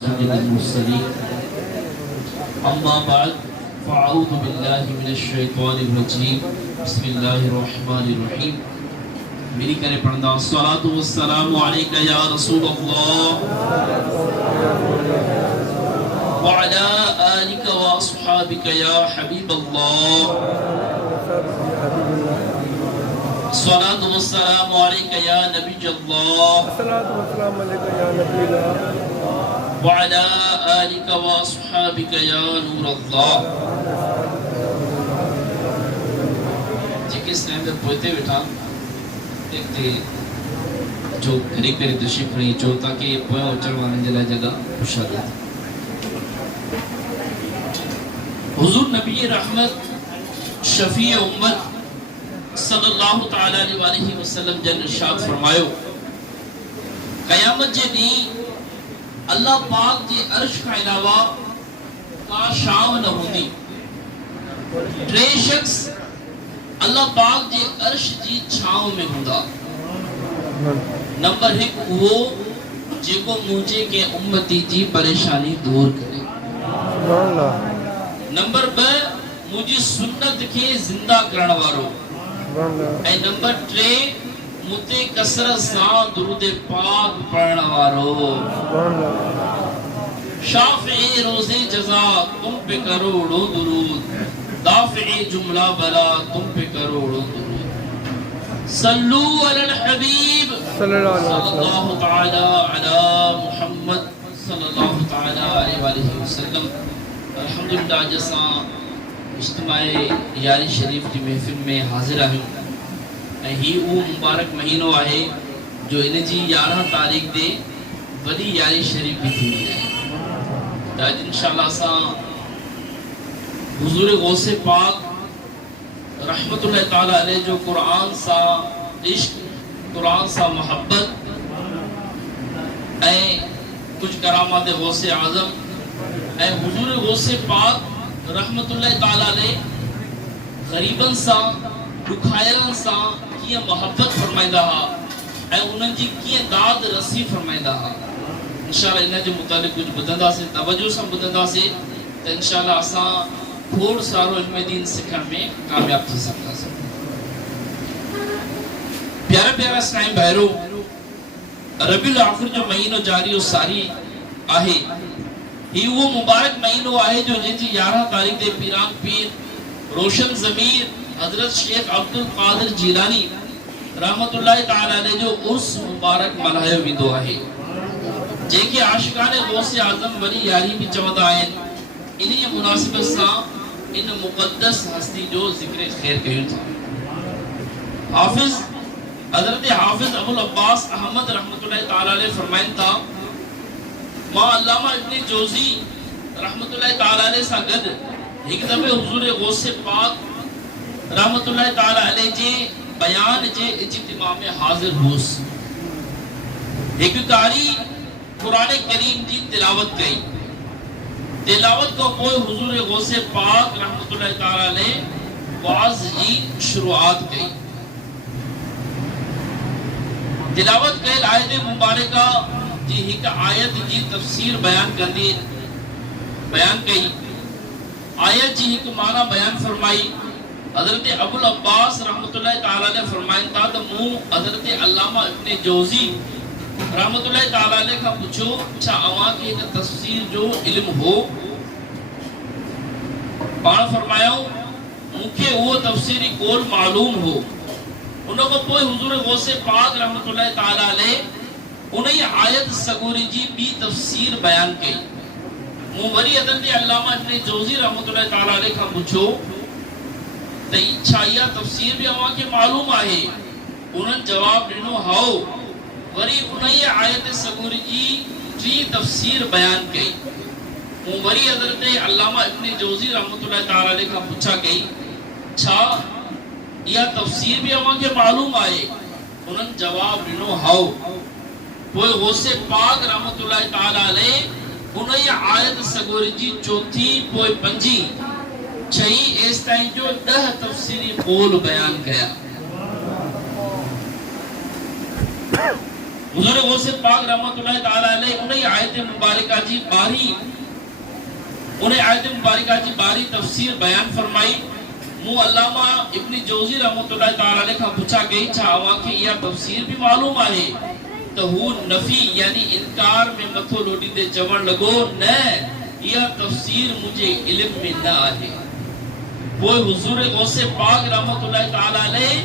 سيد المرسلين أما بعد فأعوذ بالله من الشيطان الرجيم بسم الله الرحمن الرحيم میری کرے پڑھنا الصلاة والسلام عليك يا رسول الله وعلى آلك وأصحابك يا حبيب الله الصلاة والسلام عليك يا نبي الله الصلاة والسلام عليك يا نبي الله وعلى آلك وأصحابك يا نور الله جس نے اندر پوئتے بیٹھا دیکھتے جو گھری کری تشریف رہی جو تاکہ پویا اچھڑوانے جلائے جگہ خوشا دیتا حضور نبی رحمت شفیع امت صلی اللہ تعالی علیہ وسلم جن ارشاد فرمایو قیامت جے دی اللہ پاک جے عرش کا علاوہ کا شام نہ ہوندی ٹرے شخص اللہ پاک جے عرش جی چھاؤں میں ہوندا نمبر 1 وہ جے کو مجھے کے امتی جی پریشانی دور کرے نمبر 2 مجھے سنت کے زندہ کرن وارو اے نمبر 3 متے کثرت سان درود پاک پڑھن وارو شافع روز جزا تم پہ کروڑوں درود دافع جملہ بلا تم پہ کروڑوں درود صلو علی الحبیب صلی اللہ تعالی علی محمد صلی اللہ تعالی علیہ وآلہ وسلم الحمدللہ جسا اجتماع یاری شریف کی محفل میں حاضر آئے ہی وہ مبارک مہینوں آئے جو انہیں جی 11 تاریخ دے ولی یاری شریف بھی تھی ہے آج انشاءاللہ سا حضور غوث پاک رحمت اللہ تعالی علیہ جو قرآن سا عشق قرآن سا محبت اے کچھ کرامات غوث اعظم اے حضور غوث پاک رحمت اللہ تعالی علیہ غریبن سا دکھائرن سا کیا محبت فرمائدہ ہا اے انہوں جی کیا داد رسی فرمائدہ ہا انشاءاللہ انہیں جو متعلق کچھ بدندہ سے توجہ سے بدندہ سے تو انشاءاللہ آسان پھوڑ سارو علم دین سکھر میں کامیاب تھی سکتا سے پیارا پیارا اسلام بھائرو ربی الاخر جو مہینوں جاری و ساری آہے ہی وہ مبارک مہینوں آئے جو جن جی 11 تاریخ دے پیران پیر روشن ضمیر حضرت شیخ عبدالقادر جیلانی رحمت اللہ تعالی علیہ جو عرس مبارک ملائے بھی دو آئے جے کے عاشقان غوث اعظم ولی یاری بھی چودہ آئے انہیں مناسبت سا ان مقدس ہستی جو ذکر خیر کہیوں تھا حافظ حضرت حافظ ابو العباس احمد رحمت اللہ تعالی علیہ فرمائن تھا ماں علامہ ابن جوزی رحمت اللہ تعالی علیہ سا گد ایک دفعہ حضور غوث پاک رحمت اللہ تعالی علیہ جے بیان جے اجتماع میں حاضر ہوس ایک کاری قرآن کریم جی تلاوت کئی تلاوت کو کوئی حضور غوث پاک رحمت اللہ تعالی علیہ واز جی شروعات کئی تلاوت کئی آیت مبارکہ جی ایک آیت جی تفسیر بیان کردی بیان کئی آیت جی ایک معنی بیان فرمائی حضرت ابو العباس رحمت اللہ تعالی علیہ فرمائن تا تو مو حضرت علامہ ابن جوزی رحمت اللہ تعالی علیہ کا پوچھو چھا آوان کی ایک تفسیر جو علم ہو پان فرمایا مکھے وہ تفسیری کول معلوم ہو انہوں کو کوئی حضور غوث پاک رحمت اللہ تعالی علیہ انہیں آیت سگوری جی بھی تفسیر بیان کی موری حضرت علامہ ابن جوزی رحمت اللہ تعالی علیہ کا پوچھو تو چھایا تفسیر بھی آوان کے معلوم آئے انہوں جواب دینو ہاؤ وری انہی آیت سگوری جی جی تفسیر بیان کی وری حضرت علامہ ابن جوزی رحمت اللہ تعالی علیہ کا پوچھا گئی چھا یا تفسیر بھی ہوا کے معلوم آئے انہوں جواب دینو ہاؤ کوئی غوث پاک رحمت اللہ تعالی علیہ انہی آیت سگوری جی چوتھی پوئی پنجی چھئی اس تائیں جو 10 تفسیری قول بیان گیا حضور غوث پاک رحمت اللہ تعالی علیہ انہیں آیت مبارکہ جی باری تفسیر بیان فرمائی. مو علامہ ابن جوزی رحمت اللہ تعالی علیہ کا پوچھا گئی چھا آواں کہ یہ تفسیر بھی معلوم آئے تو ہو نفی یعنی انکار میں متھو لوٹی دے چوڑ لگو نہ یہ تفسیر مجھے علم میں نہ آئے. وہ حضور غوث پاک رحمت اللہ تعالی علیہ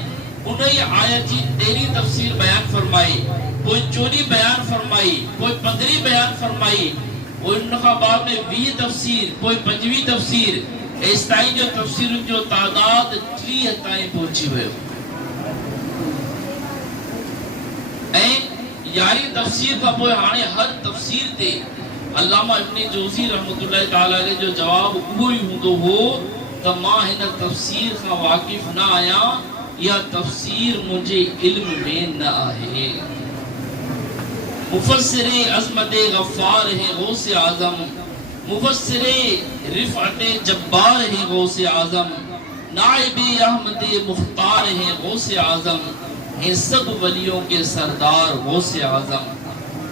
انہیں آیت جی تیری تفسیر بیان فرمائی, کوئی چوری بیان فرمائی, کوئی پندری بیان فرمائی, کوئی انہا بعد میں 20 تفسیر, کوئی 25 تفسیر, اس تائیں جو تفسیر جو تعداد 30 تائیں پہنچی ہوئے ہو. یاری تفسیر کا پوئے ہانے ہر تفسیر تے علامہ ابن جوزی رحمت اللہ تعالیٰ علیہ جو جواب ہوئی ہوں تو ہو تو ماں ہن تفسیر کا واقف نہ آیا یا تفسیر مجھے علم میں نہ آئے. مفسر عظمت غفار ہے غوث اعظم, مفسر رفعت جبار ہے غوث اعظم, نائب احمد مختار ہے غوث اعظم, ہیں سب ولیوں کے سردار غوث اعظم.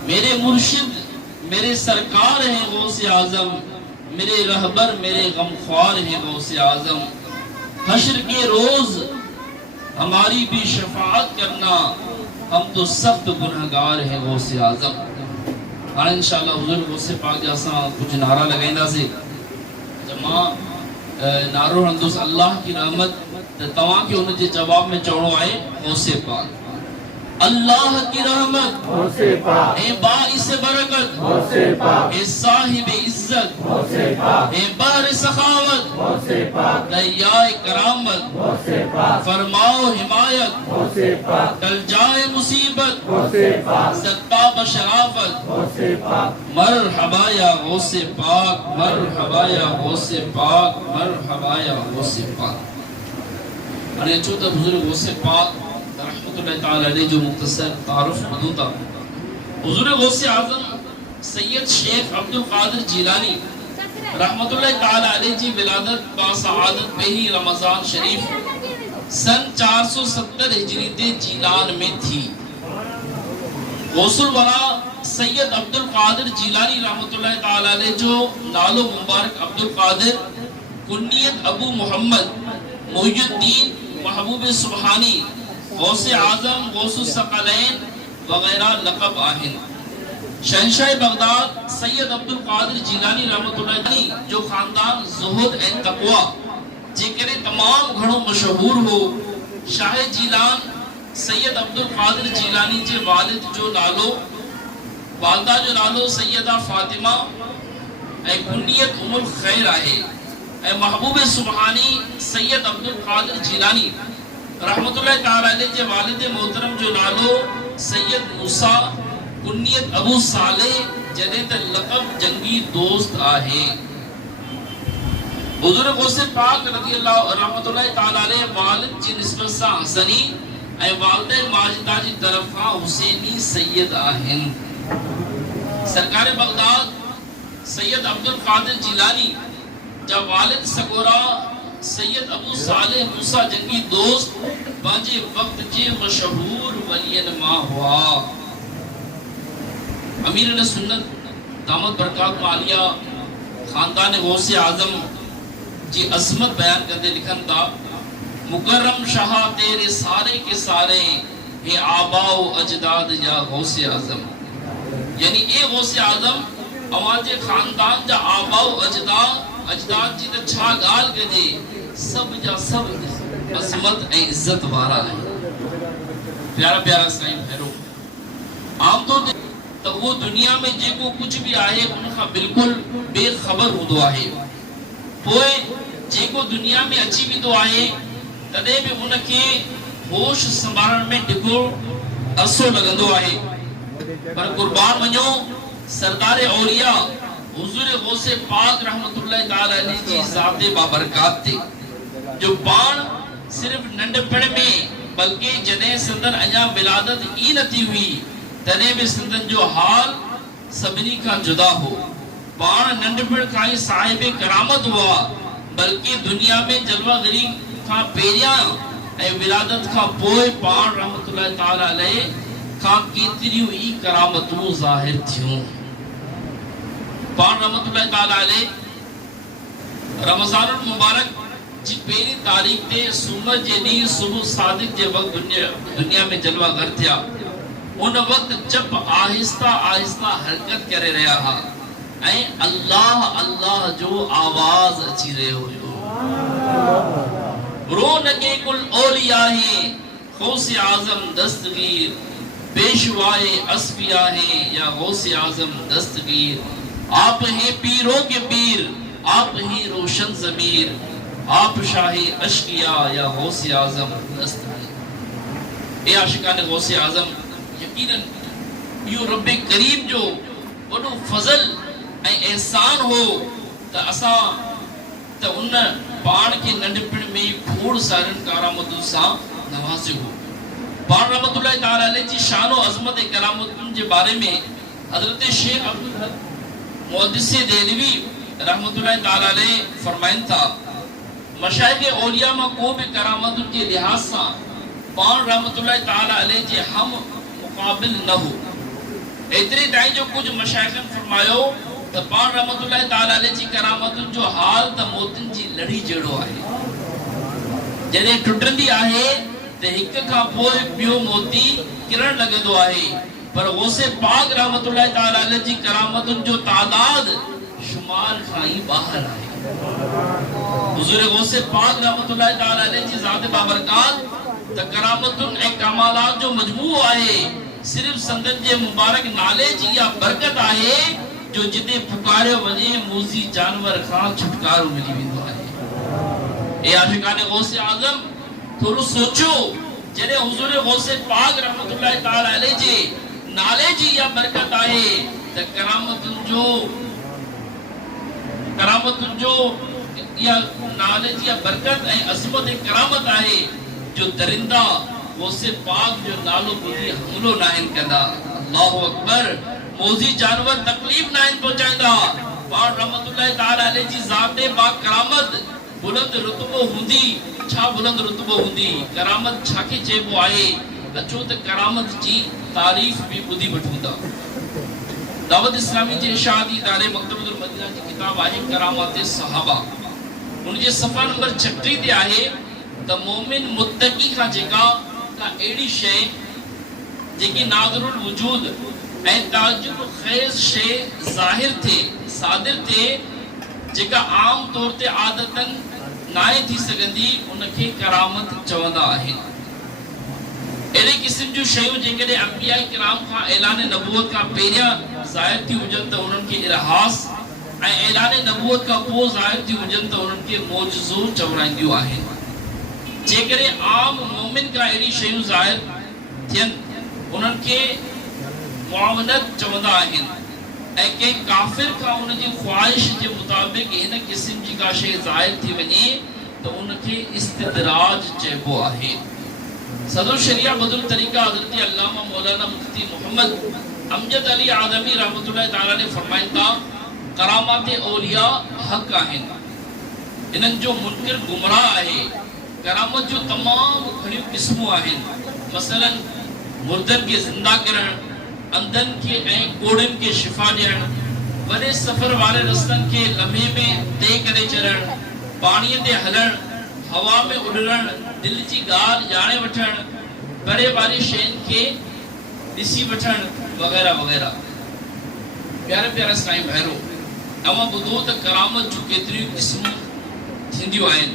میرے مرشد میرے سرکار ہیں غوث اعظم, میرے رہبر میرے غمخوار ہیں غوث اعظم. حشر کے روز ہماری بھی شفاعت کرنا, ہم تو سخت گنہگار ہیں غوث اعظم. ہاں انشاءاللہ حضور غوث پاک جیسا کچھ نعرہ لگائیں دا سے جمع نعرہ ہندوس اللہ کی رحمت تمام کے انہیں جواب میں چوڑو آئے غوث پاک. اللہ کی رحمت غوث پاک, اے باعث برکت غوث پاک, اے صاحب عزت, غوث پاک, اے بحر سخاوت, غوث پاک, دریائے کرامت, غوث پاک, فرماؤ حمایت, غوث پاک, ٹل جائے مصیبت, غوث پاک, ستا بشرافت. غوث پاک, مرحبا یا غوث پاک, مرحبا یا غوث پاک, مرحبا یا غوث پاک. انہیں چوتا حضور غوث پاک رحمت اللہ تعالی علیہ جو مختصر تعارف مدوتا. حضور غوث اعظم سید شیخ عبد القادر جیلانی رحمت اللہ تعالی علیہ جی ولادت باسعادت پہلی رمضان شریف سن 470 ہجری دے جیلان میں تھی. غوث الورا سید عبد القادر جیلانی رحمت اللہ تعالی علیہ جو نالو مبارک عبد القادر, کنیت ابو محمد, محی الدین, محبوب سبحانی, غوث اعظم, غوث الثقلین وغیرہ لقب آہن. شہنشاہ بغداد سید عبد القادر جیلانی رحمت اللہ علیہ جو خاندان زہد این تقوی جکرے تمام گھڑوں مشہور ہو. شاہ جیلان سید عبد القادر جیلانی جے والد جو نالو, والدہ جو نالو سیدہ فاطمہ, اے کنیت ام الخیر آئے. اے محبوب سبحانی سید عبد القادر جیلانی رحمت اللہ تعالی علیہ جے والد محترم جو نالو سید موسیٰ, کنیت ابو صالح, جدید لقب جنگی دوست آہے. حضور غوث پاک رضی اللہ رحمت اللہ تعالی علیہ والد جی نسبت سا حسنی اے والد ماجدہ جی طرفہ حسینی سید آہن. سرکار بغداد سید عبد القادر جیلانی جب والد سگورا سید ابو صالح موسیٰ جنگی دوست باجے وقت جے مشہور ولین ماں ہوا. امیر علیہ سنت دامت برکات معالیہ خاندان غوث اعظم جی عظمت بیان کرتے لکھن تا, مکرم شاہ تیرے سارے کے سارے اے آبا و اجداد یا غوث اعظم. یعنی اے غوث اعظم آواز خاندان جا آبا و اجداد جی تا چھا گال کے دے سب جا سب عظمت اے عزت وارا ہے. پیارا پیارا سائن بھیرو عام تو تو وہ دنیا میں جے کو کچھ بھی آئے ان کا بالکل بے خبر ہو دو آئے. پوئے جے کو دنیا میں اچھی بھی تو آئے تدے بھی ان کے ہوش سنبھارن میں ڈگو عرصو لگندو آئے. پر قربان منو سردار اولیاء حضور غوث پاک رحمت اللہ تعالی علیہ جی ذات بابرکات تھے جو پان صرف ننڈ پڑ میں بلکہ جنہیں سندن انجا ولادت ای نتی ہوئی تنے میں سندن جو حال سبنی کا جدا ہو. پان ننڈ پڑ کھائی صاحب کرامت ہوا بلکہ دنیا میں جلوہ گری کا پیریاں اے ولادت کا پوئے پان رحمت اللہ تعالی علیہ खां केतिरियूं ई करामतूं ज़ाहिर थियूं। पाण रहमतुल्लाह ताला अलैह रमज़ानुल मुबारक जी पहिरीं तारीख़ ते सूमर जे ॾींहुं सुबुह सादिक जे वक़्तु दुनिया में जलवा घर थिया। उन वक़्तु जब आहिस्ता आहिस्ता हरकत करे रहिया हा ऐं अल्लाह अल्लाह जो आवाज़ अची रहियो हुयो। रोनके कुल औलिया है गौसे आज़म दस्तगीर, पेशवाए अस्फिया है या गौसे आज़म दस्तगीर। आप हैं पीरों के पीर, आप हैं रोशन ज़मीर, आप शाहे अश्किया या गौसे आज़म दस्तगीर। ए आशिकान गौसे आज़म, यकीनन यो रब्बे करीम जो वॾो फज़ल ऐं एहसान हो त असां त उन पाण के नंढपण में खोड़ सारनि करामतुनि सां नवाज़ियो हो। पाण रहमतुल्लाह ताला अलैह जी शान और अज़मत ऐं करामतुनि जे बारे में हज़रत शेख अब्दुल हक मुहद्दिस देहलवी रहमतुल्लाह ताला अलैह फरमाइनि था, मशाइख़ औलिया मां को बि करामतुनि जे लिहाज़ सां पाण रहमतुल्लाह ताला अलैह जे हम मुक़ाबिल न हो। एतिरे ताईं जो कुझु मशाइख़नि फरमायो त पाण रहमतुल्लाह ताला अलैह जी करामतुनि जो हाल त मोतियुनि जी लड़ी जहिड़ो आहे। जॾहिं टुटंदी आहे त हिक खां पोइ ॿियो मोती किरण लॻंदो आहे, पर गौसे पाक रहमतुल्लाह ताला अलैह जी करामतुनि जो तादाद शुमार खां ई ॿाहिरि आहे। हुज़ूर गौसे पाक रहमतुल्लाह ताला अलैह जी ज़ात बाबरकात त करामतुनि ऐं कमालात जो मजमू आहे। सिर्फ़ संदन जे मुबारक नाले जी या बरकत आहे जो जिते पुकारियो वञे मूज़ी जानवर खां छुटकारो मिली वेंदो आहे। ए आशिकान गौसे आज़म, थोरो सोचो, जॾहिं हुज़ूर गौसे पाक रहमतुल्लाह ताला अलैह जे नाले जी या बरकत आहे त करामतुनि जो या नाले जी या बरकत ऐं अज़मत ऐं करामत आहे जो दरिंदा गौसे पाक जो नालो ॿुधी हमलो नाहिन कंदा। अल्लाहु अकबर। मौज़ी जानवर तकलीफ़ नाहिन पहुचाईंदा। पाण रहमतुल्लाह ताला अलैह जी ज़ात बा करामत बुलंद रुतबो हूंदी। छा बुलंद रुतबो हूंदी? करामत छाके चइबो आहे? अचो त करामत जी तारीफ़ बि ॿुधी वठूं था। दावत इस्लामी जे इरशादी इदारे मकतबुल मदीना जी किताब आहे करामात सहाबा। उन जे सफ़ा नंबर 36 ते आहे त मोमिन मुत्तकी खां जेका का अहिड़ी शइ जेकी नाज़िरुल वजूद ऐं ताजुब ख़ैज़ शइ ज़ाहिर थे सादिर थे, जेका आम तौर ते आदतन नाहे थी सघंदी, उनखे करामत चवंदा आहिनि। अहिड़े क़िस्म जूं शयूं जेकॾहिं अंबिया किराम खां ऐलान नबूवत खां पहिरियां ज़ाहिर थी हुजनि त उन्हनि खे इरहास ऐं ऐलान नबूवत खां पोइ ज़ाहिर थी हुजनि त उन्हनि खे मौजज़ो चवराईंदियूं आहिनि। जेकॾहिं आम मोमिन खां अहिड़ी शयूं ज़ाहिर थियनि उन्हनि खे मुआवनत चवंदा आहिनि ऐं कंहिं काफ़िर खां उन जी ख्वाहिश जे मुताबिक़ हिन क़िस्म जी का शइ ज़ाहिर थी वञे त उनखे इस्तिदराज चइबो आहे। सदर शरिया बदुल तरीक़ा हज़रत अल्लामा मौलाना मुफ्ती मोहम्मद अमजद अली आदमी रहमतुल्लाह ताला ने फरमाइनि था, करामात औलिया हक़ आहिनि, इन्हनि जो मुनकिर गुमराह आहे। करामत जो तमामु घणियूं क़िस्मूं आहिनि। मसलन मुर्दनि खे ज़िंदा करणु, अंधनि खे ऐं कोड़नि खे शिफ़ा ॾियणु, वॾे सफ़र वारे रस्तनि खे लम्हे में तय करे छॾणु, पाणीअ ते हलणु, हवा में उॾणु, दिल जी ॻाल्हि ॼाणे वठणु, परे वारी शयुनि खे ॾिसी वठणु वग़ैरह वग़ैरह। प्यारे प्यारे साईं भाइरो, तव्हां ॿुधो त करामत जूं केतिरियूं क़िस्मूं थींदियूं आहिनि,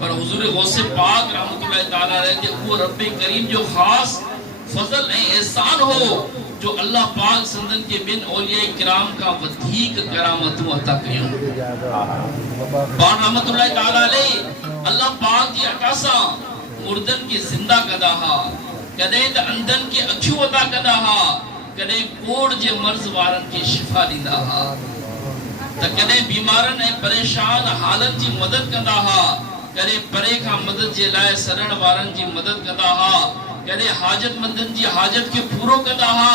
पर हुज़ूर गौसे पाक रहमतुल्लाह ताला अलैह ते उहो रब्बे करीम जो ख़ासि फज़ल ऐं एहसान हो जो अल्लाह पाक संदन के बिन औलिया किराम का वधीक करामतूं अता कयूं। पाण रहमतुल्लाह ताला अलैह अल्लाह पाक जी अता सां मुर्दन के जिंदा कंदा हा, कॾहिं त अंधनि खे अखियूं अता कंदा हा, कॾहिं कोड़ जे मर्ज़ वारनि खे शिफ़ा ॾींदा हा, त कॾहिं बीमारनि ऐं परेशान हालनि जी मदद कंदा हा, कॾहिं परे खां मदद जे लाइ सरण वारनि जी मदद कंदा हा, कॾहिं हाजतमंदनि जी हाजत खे पूरो कंदा हा,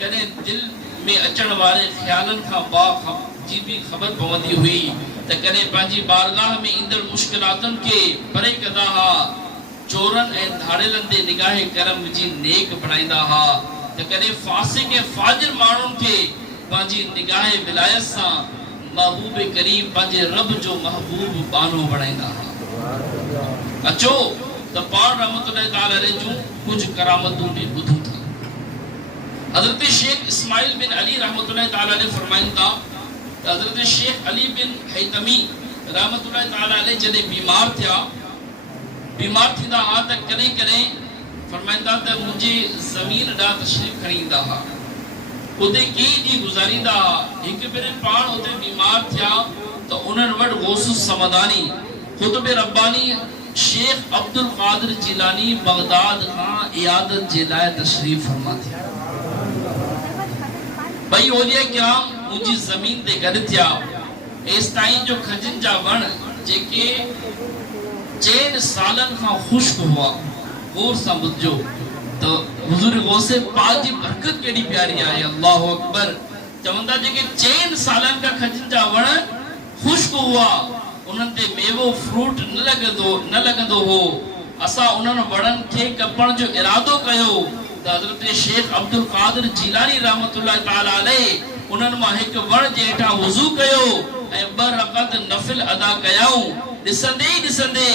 कॾहिं दिल में अचण वारे ख़्यालनि खां जी भी ख़बर पवंदी हुई, त कॾहिं पंहिंजी बारगाह में ईंदड़ मुश्किलातुनि खे परे कंदा हा, चोरनि ऐं धाड़ेलनि ते निगाह करम विझी नेक बणाईंदा हा, त कॾहिं फासिक ऐं फाजिर माण्हुनि खे पंहिंजी निगाह विलायत सां महबूब करीम पंहिंजे रब जो महबूब बानो बणाईंदा हुआ। अचो त पाण रहमतुल्लाह ताला अलैह जूं कुझु करामतूं बि ॿुधूं था। हज़रत शेख इस्माइल बिन अली रहमतुल्लाह ताला अलैह फरमाइनि था त हज़रत शेख अली बिन हैतमी रहमतुल्लाह ताला अलैह जॾहिं बीमार थींदा हुआ त कॾहिं कॾहिं फरमाइंदा त मुंहिंजे ज़मीन ॾांहुं तशरीफ़ खणी ईंदा हुआ, उते कई ॾींहं गुज़ारींदा हुआ। हिकु भेरे पाण उते बीमार थिया त उन्हनि वटि गौस समदानी ख़ुतब रब्बानी शेख अब्दुल कादिर जिलानी बगदाद खां इयादत जे लाइ तशरीफ़ फरमा थिया। भई औलिया किराम मुंहिंजी ज़मीन ते गॾु थिया। एसि ताईं जो खजनि जा वण जेके 4 सालनि खां ख़ुश्क हुआ, गौर सां ॿुधजो त हुज़ूर गौसे पाक जी बरकत केॾी प्यारी आहे। अल्लाहु अकबर। चवंदा जेके 4 सालनि खां खजनि जा वण ख़ुश्क हुआ, उन्हनि ते मेवो फ्रूट न लॻंदो हो। असां उन्हनि वणनि खे कपण जो इरादो कयो त हज़रत शेख अब्दुल कादिर जिलानी रहमतुल्लाह ताला अलैह उन्हनि मां हिकु वण जे हेठां वुज़ू कयो ऐं 2 रकात नफ़िल अदा कयाऊं। ॾिसंदे ई ॾिसंदे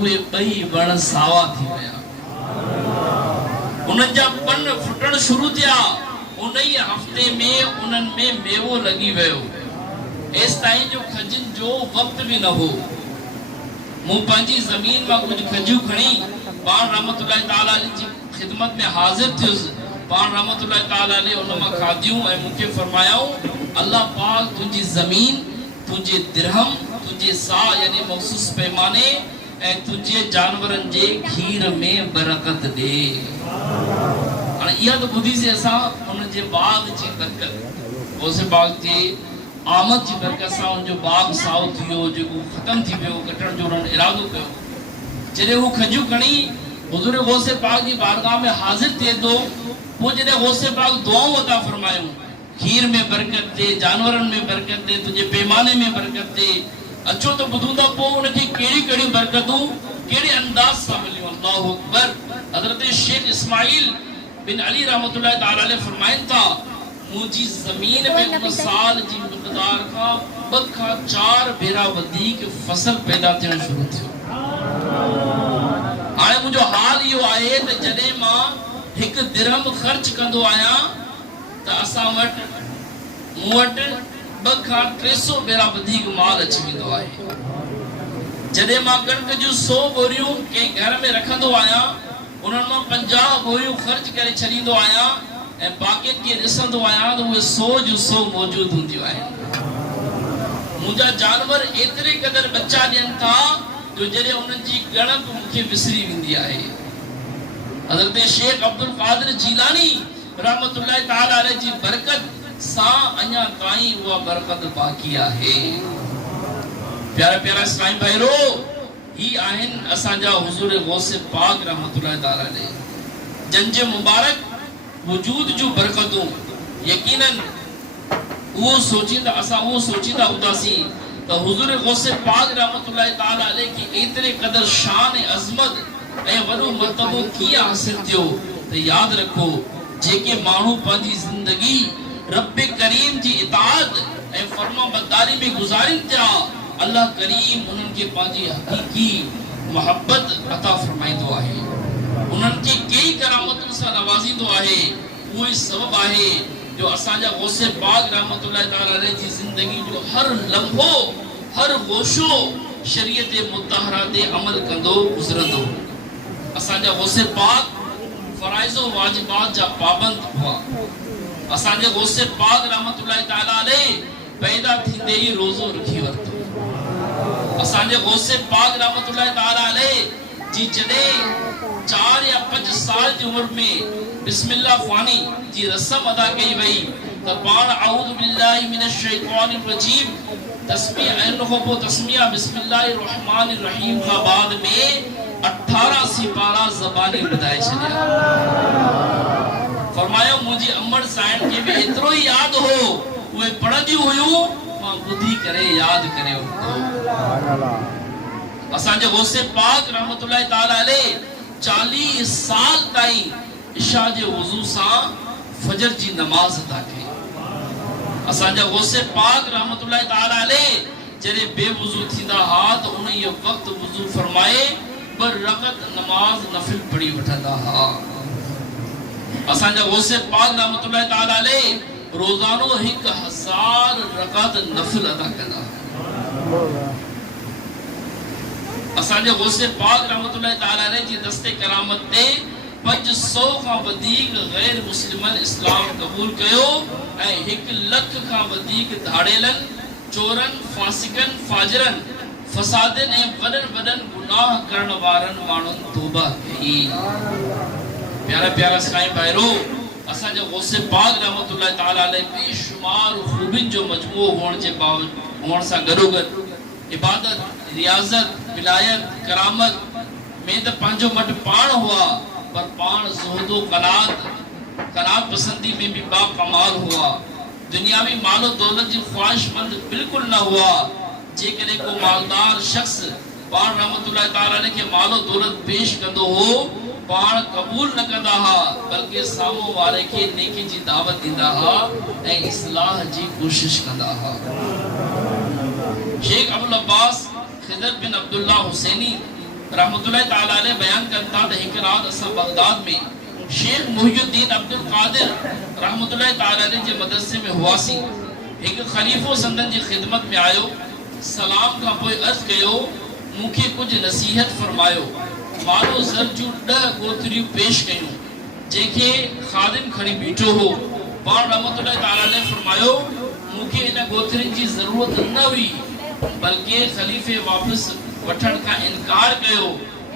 उहे 2 वण सावा थी विया, उन्हनि जा पन फुटण शुरू थिया। उन ई हफ़्ते में उन्हनि में मेवो लॻी वियो। एसि ताईं जो खजनि जो वक़्त बि न हो। मूं पंहिंजी ज़मीन मां कुझु खजूं खणी पाण रहमतुल्लाह ताला अलैह जी ख़िदमत में हाज़िर थियुसि। पाण रहमतुल्लाह ताला अलैह उन मां खाधियूं ऐं मूंखे फरमायाऊं अल्लाह पाक तुंहिंजी ज़मीन, तुंहिंजे दिरहम, तुंहिंजे साह यानी मख़सूस पैमाने ऐं तुंहिंजे जानवरनि जे खीर में बरकत ॾे। हाणे इहा त ॿुधीसीं असां उन जे बाग जी बरकत, गौसे बाग जे आमद जी बरकत सां उनजो बाग साओ थी वियो, जेको ख़तम थी वियो, कटण जो उन्हनि इरादो कयो। जॾहिं हू खजूं खणी हुज़ूर गौसे पाक जी बारगाह में हाज़िर थिए थो, पोइ जॾहिं गौसे पाक दुआऊं अता फरमायूं, खीर में बरकत थे, जानवरनि में बरकत थे, तुंहिंजे पैमाने में बरकत थे। अचो त ॿुधूं था पोइ उनखे कहिड़ी बरकतूं कहिड़े अंदाज़ सां मिलियूं। अल्लाहु अकबर। हज़रत शेख इस्माइल बिन अली रहमतुल्लाह ताला अलैह फरमाइनि था मुंहिंजी ज़मीन में उन साल जी मिक़दार खां 2 खां 4 भेरा वधीक फसल पैदा थियण शुरू थियो। हाणे मुंहिंजो हाल इहो आहे त जॾहिं मां 1 दिरहम ख़र्च कंदो आहियां त असां वटि मूं वटि 2 खां 300 भेरा वधीक माल अची वेंदो आहे। जॾहिं मां कणिक जूं 100 बोरियूं कंहिं घर में रखंदो आहियां, उन्हनि मां 50 बोरियूं ख़र्च करे छॾींदो आहियां ऐं बाक़ियुनि खे ॾिसंदो आहियां त उहे 100 जूं 100 मौजूद हूंदियूं आहिनि। मुंहिंजा जानवर एतिरे क़दर बच्चा ॾियनि था जो जॾहिं उन्हनि जी ॻणप मूंखे विसरी वेंदी आहे। हज़रत शेख अब्दुल कादिर जिलानी रहमतुल्लाह ताला अलैह जी बरकत सां अञा ताईं उहा बरकत बाक़ी आहे। प्यारा प्यारा इस्लामी भाइरो, ही आहिनि असांजा हुज़ूर गौसे पाक रहमतुल्लाह ताला अलैह जंहिंजे मुबारक वजूद जूं बरकतूं यकीनन असां उहो सोचींदा हूंदासीं त हुज़ूर गौसे पाक रहमतुल्लाह ताला अलैह खे एतिरे क़दर शान ऐं अज़मत ऐं वॾो मर्तबो कीअं हासिल थियो त यादि रखो जेके माण्हू पंहिंजी ज़िंदगी रब करीम जी इताअत ऐं फर्मा बरदारी में गुज़ारिन था, अल्लाह करीम उन्हनि खे पंहिंजी हक़ीक़ी मोहब्बत अता फरमाईंदो आहे। उन्हनि खे कई करामतुनि सां नवाज़ींदो आहे। उहो ई सबबु आहे जो असांजा गौसे पाक रहमतुल्लाह ताला अलैह जी ज़िंदगी जो हर लम्हो, हर गोशो शरीयत मुतहरा ते अमल कंदो गुज़रंदो। असांजा गौसे पाक फराइज़ व वाजिबात जा पाबंद हुआ। असांजे गौसे पाक रहमतुल्लाह ताला अलैह पैदा थींदे ई रोज़ो रखी वरितो। असांजे गौसे पाक रहमतुल्लाह ताला अलैह जी जॾहिं 4 या 5 साल जी उम्र में बिस्मिल्लाह ख़वानी जी रस्म अदा कई वई त पाण अऊज़ु बिल्लाहि मिनश शैतानिर रजीम तस्मीह ऐं उनखां पोइ तस्मीह बिस्मिल्लाहिर रहमानिर रहीम खां बाद में 18 सिपारा ज़बानी ॿुधाए छॾिया। फरमायो मुंहिंजी अमड़ साइण खे बि एतिरो ई यादि हो, उहे पढ़ंदियूं हुयूं, मां ॿुधी करे यादि करे वरितो। असांजे गौसे पाक रहमतुल्लाह ताला अलैह 40 साल ताईं इशा जे वज़ू सां फजर जी नमाज अदा कई। असांजा गौसे पाक रहमतुल्लाह ताला अलैह जरे बेवुजू थींदा हा तो उन ये वक्त वुजू फरमाए बर रकत नमाज नफिल पढ़ी वठंदा हा। असांजा गौसे पाक रहमतुल्लाह ताला अलैह रोजानो 1000 रकत नफिल अदा कंदा। असांजे गौसे पाक रहमतुल्लाह ताला अलैह जी दस्ते करामत ते 500 खां वधीक गैर मुस्लिमन इस्लाम कबूल कयो ऐं 1 लख खां वधीक धाड़ेलन, चोरन, फासिकन, फाजिरन, फसादन ऐं वडन वडन गुनाह करण वारन माण्हुन तौबा कई। प्यारा प्यारा साईं भाइरो, असांजे गौसे पाक रहमतुल्लाह ताला अलैह बेशुमार खूबिन जो मजमूओ हुअण सां गॾोगॾु इबादत, रियाज़त, विलायत, करामत में त पंहिंजो मट पाण हुआ, पर पाण ज़ुहदो कनात पसंदी में भी बा कमाल हुआ। दुनियावी मालो दौलत जी ख्वाहिशमंद बिल्कुल न हुआ। जेकॾहिं को मालदार शख्स पाण रहमतुल्लाह ताला अलैह के मालो दौलत पेश कंदो हो, पाण कबूल न कंदा हा, बल्कि साम्हूं वारे खे नेकी जी दावत ॾींदा हा ऐं इस्लाह जी कोशिश कंदा हा। शेख अबुल अब्बास खिदर बिन अब्दुल्लाह हुसैनी रहमतुल्लाह ताला अलैह बयान करता त हिक रात असां बगदाद में शेख मुहियुद्दीन अब्दुल कादिर रहमतुल्लाह ताला अलैह जे मदरसे में हुआसी। हिक खलीफो संदन जी खिदमत में आयो, सलाम खां पोइ अर्ज़ कयो, मूंखे कुछ नसीहत फरमायो। मालो ज़र जूं 10 गोतरियूं पेश कयूं, जंहिंखे खादिम खणी बीठो हो। पाण रहमतुल्लाह ताला अलैह फरमायो, मूंखे इन गोतरियुनि जी ज़रूरत न हुई, बल्कि खलीफे वापस वठण का इनकार कयो।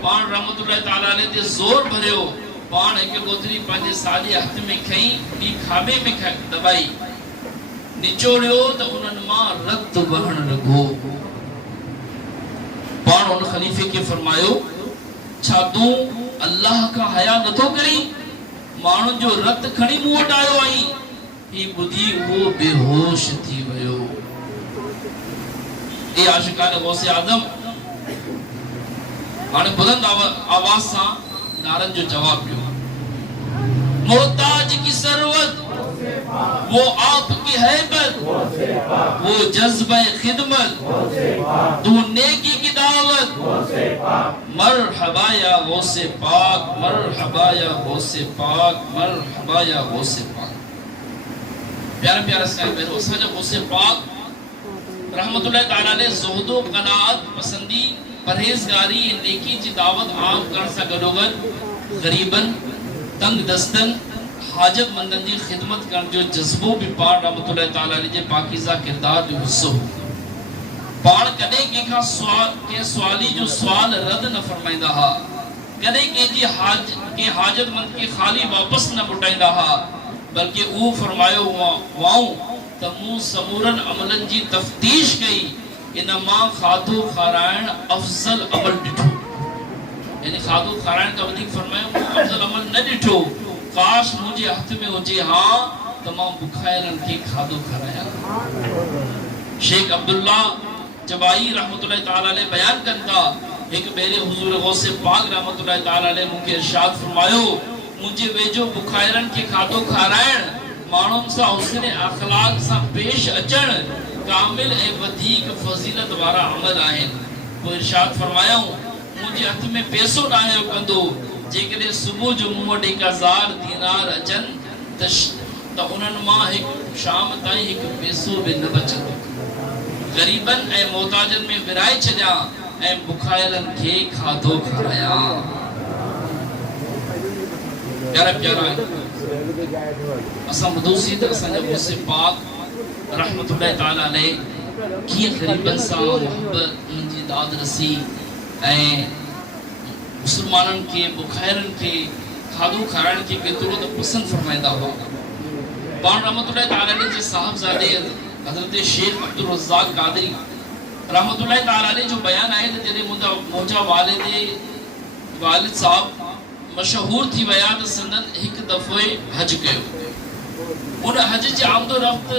पाण रहमतुल्लाह ताला अलैह ते ज़ोर भरियो। पाण हिक गोतरी पंहिंजे साॼे हथ में खई, ॿी खाॿे में दबाई, निचोड़ियो त उन्हनि मां रत वहण लॻो। पाण उन खलीफे खे फरमायो, छा तूं अल्लाह खां हया नथो करी? माण्हुनि जो रत खणी मूं वटि आयो आई। ही ॿुधी उहो बेहोश थी वियो। ए आशिकान गौसे आज़म हाणे बुलंद आवाज सां नारन जो जवाब ॾियो। मोहताज की सरवत, वो आपकी हैबत, वो जज्बे खिदमत, तू नेकी की दावत, मरहबा या गौसे पाक, मरहबा या गौसे पाक, मरहबा या गौसे पाक। प्यारे प्यारे साईं बहनों, असांजा गौसे पाक रहमतुल्लाह ताला अलैह ज़ुहदो कनात पसंदी, परहेज़गारी ऐं नेकी जी दावत आम करण सां गॾोगॾु ग़रीबन, तंग दस्तन, हाजतमंदन जी ख़िदमत करण जो जज़्बो भी पाण रहमतुल्लाह ताला अलैह जे पाकीज़ा किरदार जो हिस्सो। पाण कॾहिं कंहिं सवाली जो सवाल रद्द न फरमाईंदा हा, कॾहिं कंहिं हाजतमंद खे ख़ाली वापसि न मोटाईंदा हा, बल्कि उहो फरमायो वाऊं त मूं समूरन अमलन जी तफ्तीश कई, इन मां खाधो खाराइण अफ़ज़ल अमल ॾिठो। यानी खाधो खाराइण खां वधीक फरमायो मूं अफ़ज़ल अमल न ॾिठो। काश मुंहिंजे हथ में हुजे हा त मां बुखाइरनि खे खाधो खारायां। शेख अब्दुल्ला जबाई रहमतुल्लाह ताला अलैह बयान कनि था, हिक भेरे हुज़ूर गौसे पाक रहमतुल्लाह ताला अलैह मूंखे इरशाद फरमायो, मुंहिंजे वेझो बुखाइरनि खे खाधो खाराइण, माण्हुनि सां हुस्न अखलाक सां पेश अचण कामिल ऐं वधीक फज़ीलत वारा अमल आहिनि। पोइ इरशाद फरमायूं, मुंहिंजे हथ में पैसो न आयो कंदो, जेकॾहिं सुबुह जो मूं वटि 1000 दीनार अचनि त उन्हनि मां हिकु शाम ताईं हिकु पैसो बि न बचंदो। ग़रीबन ऐं मोहताजन में विराए छॾियां ऐं बुखाइरनि खे खाधो खारायां। प्यारा प्यारा असां ॿुधोसीं त असांजा गौसे पाक रहमतुल्लाह ताला अलैह कीअं ग़रीबन सां मोहब्बत, उन्हनि जी दाद रसी ऐं मुसलमाननि खे, बुखाइरनि खे खाधो खाराइण खे केतिरो त पसंदि फरमाईंदा हुआ। पाण रहमतुल्लाह ताला अलैह जे साहिबज़ादे हज़रत शेख अब्दुल रज़्ज़ाक़ क़ादरी रहमतुल्लाह ताला अलैह जो बयान आहे त जॾहिं मुंहिंजा वालिद साहब मशहूर थी विया त संदन हिकु दफ़ो हज कयो। उन हज जे आमदो रफ़्त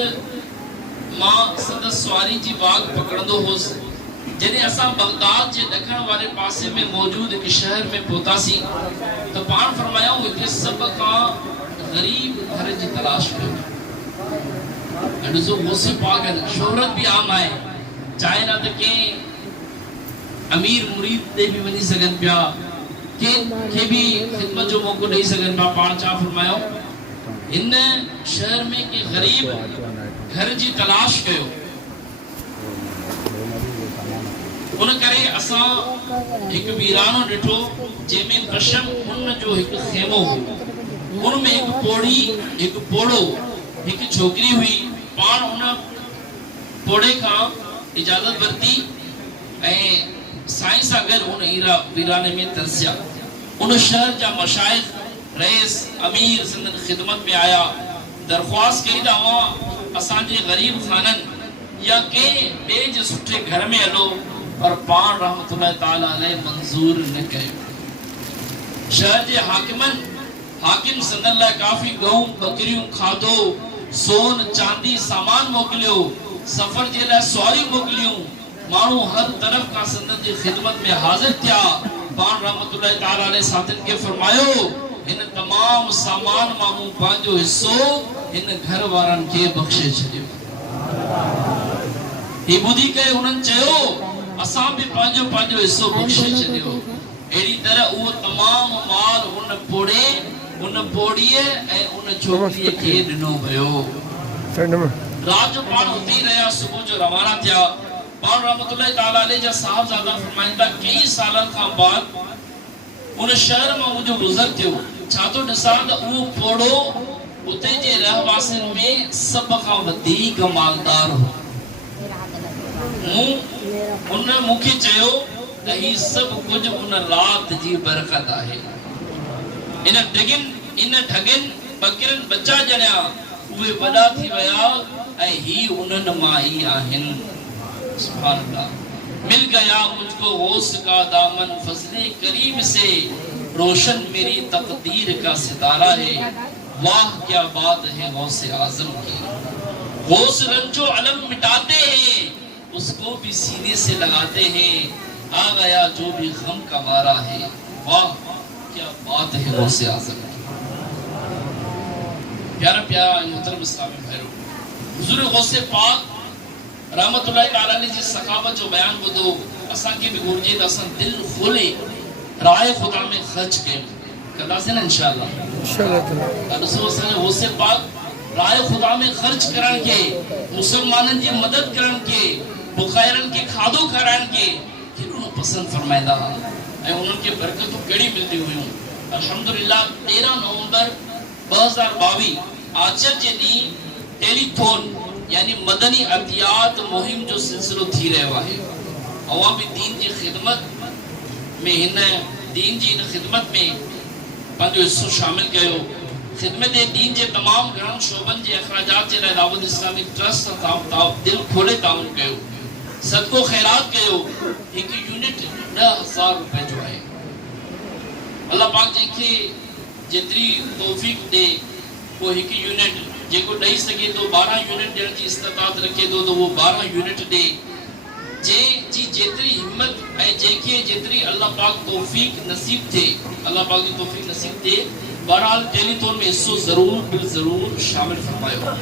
मां संदन सवारी जी बाग पकड़ंदो हुउसि। जॾहिं असां बगदाद जे ॾखण वारे पासे में मौजूद हिकु शहर में पहुतासीं त पाण फरमायूं हिते सभ खां غریب گھر جی تلاش کر غصے پاک ہے شہرت بھی عام آئے چاہے نہ تو کہ امیر مرید دے بھی بنی سکن پیا کہ بھی خدمت جو موقع نہیں سکن پیا پان چاہ فرمایا ان شہر میں کہ غریب گھر جی تلاش کیو ان کرے اساں ایک ویرانو ڈٹھو جے میں قشم ان جو ایک خیمو ہو ان میں ایک پوڑی ایک پوڑو ایک چھوکری ہوئی پان ان پوڑے کا اجازت برتی سائنس اگر ان ویرانے میں ترسیا ان شہر جا مشائخ رئیس امیر سندن خدمت میں آیا درخواست کی دا وہاں اسان جے غریب خانن یا کہ بیج سٹھے گھر میں علو اور پان رحمت اللہ تعالیٰ علیہ منظور نہ کہے شہر جے حاکم صلی اللہ کافی گہوں بکریوں کھادو سون چاندی سامان موکلیو سفر جے لئے سواری موکلیوں مانو ہر طرف کا سندن جے خدمت میں حاضر تھیا پان رحمت اللہ تعالیٰ علیہ ساتھن کے فرمایو ان تمام سامان مانو پانجو حصو ان گھر وارن کے بخشے چھڑیو ہی بدھی کہے انہن چاہو اساں بھی پانجو حصو بخشے چھڑیو ایڑی طرح وہ تمام مال ان پوڑیے ان چھوکریے کے دنوں بھیو رات جو پان ہوتی رہا صبح جو روانہ تھیا پان رحمت اللہ تعالیٰ علیہ جا صاحب زیادہ فرمائندہ کئی سالن کا بعد ان شہر میں وہ جو گزر تھے چھاتو نساد وہ پوڑو اتے جے رہواسن میں سب کا ودیک مالدار ہو ان مکھی چاہو تہی سب کچھ ان رات جی برکت آئے ان ڈھگن بکرن بچہ جنیا وہ بڑا تھی ویا ہی انن مائی آہن سبحان اللہ مل گیا مجھ کو غوث کا دامن فضل کریم سے روشن میری تقدیر کا ستارہ ہے واہ کیا بات ہے غوث اعظم کی غوث رنج و علم مٹاتے ہیں اس کو بھی سینے سے لگاتے ہیں آ گیا جو بھی غم کا مارا ہے واہ کیا بات ہے غوث اعظم کی پیارا پیارا محترم اسلامی بھائیو حضور غوث پاک رحمت اللہ تعالیٰ نے جس سخاوت جو بیان کو دو اساں کے بھی گرجید اساں دل کھولے رائے خدا میں خرچ کے کدا سے نا انشاءاللہ رسول اساں نے غوث پاک رائے خدا میں خرچ کرن کے مسلمانن جی مدد کرن کے بخیرن کے کھادو کرن کے کہ انہوں پسند فرمائدہ انہوں کے برکتوں کڑی ملتی ہوئی ہوں الحمدللہ 13 نومبر 2022 آچر جے دی ٹیلی تھون یعنی مدنی عطیات مہم جو سلسلو تھی رہے ہوا ہے عوامی دین کی خدمت میں دین جی خدمت میں پانچو حصو شامل گئے ہو خدمت دین جے تمام گرام شعبن جے اخراجات جے دعوت اسلامی ٹرسٹ دل کھولے تعاون گئے ہو صدقو خیرات گئے ہو ایک یونٹ 10,000 روپے جو ہے اللہ پاک جے کے جتری توفیق دے وہ ایک یونٹ جے کو نہیں سکے تو 12 یونٹ دے جی استطاعت رکھے دو تو وہ 12 یونٹ دے جے جی جتری ہمت اے جے کے جتری اللہ پاک توفیق نصیب تھے اللہ پاک کی توفیق نصیب تھے بہرحال ٹیلی تون میں حصو ضرور شامل فرمائے ہو